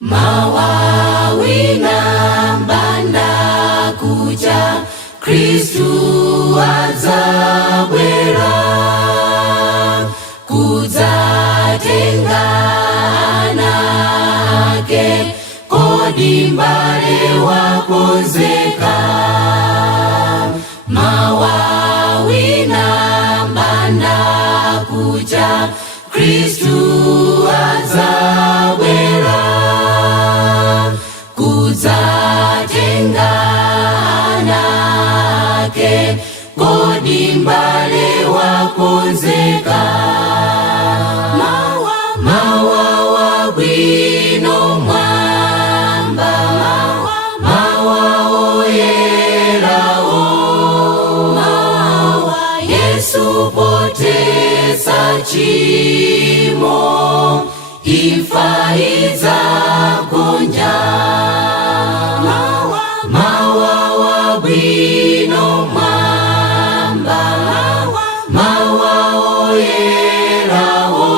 mawawina mbanda kucha Kristu adzabwera kudzatenga ana ake. Kodi mbale wakonzeka? Mawawina mbanda kucha Kristu adzabwera kudzatenga ana ake. Kodi mbale wakonzeka? Mawa bwino mwamba, mawa oyerawo, mawa Yesu potesa chimo, imfa idzagonja. Mawa bwino mwamba, mawa oyerawo,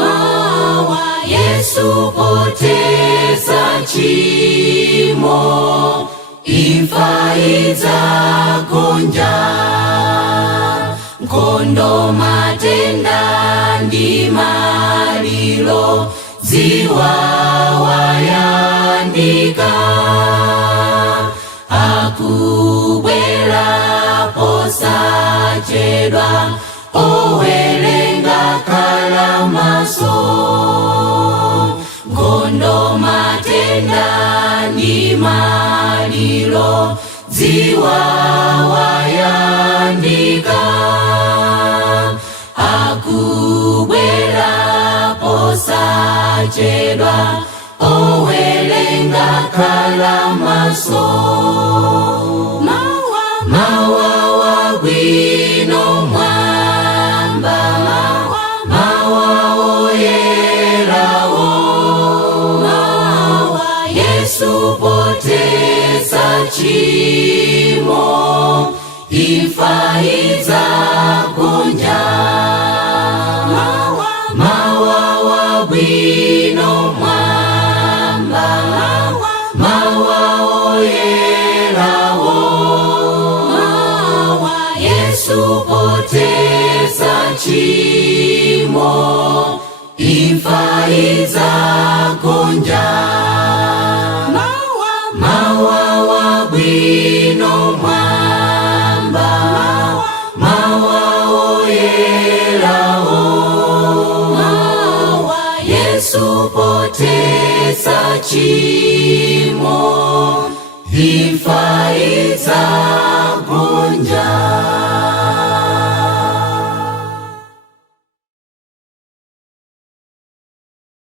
mawa Yesu potesa chimo, imfa idzagonja. Nkhondo, matenda ndi maliro dziwa wayandika, akubwera posachedwa, owerenga kalamaso. Nkhondo, matenda ndi maliro dziwa wayandika, akubwera posachedwa, owerenga kalamaso. Mawa bwino mwamba, mawa oyerawo, mawa Yesu potesa chimo, imfa idzagonja. Mawa bwino mwamba, mawa oyerawo, mawa Yesu potesa chimo, imfa idzagonja. Mawa bwino mwamba, mawa oyerawo, mawa Yesu potesa chimo, imfa idzagonja.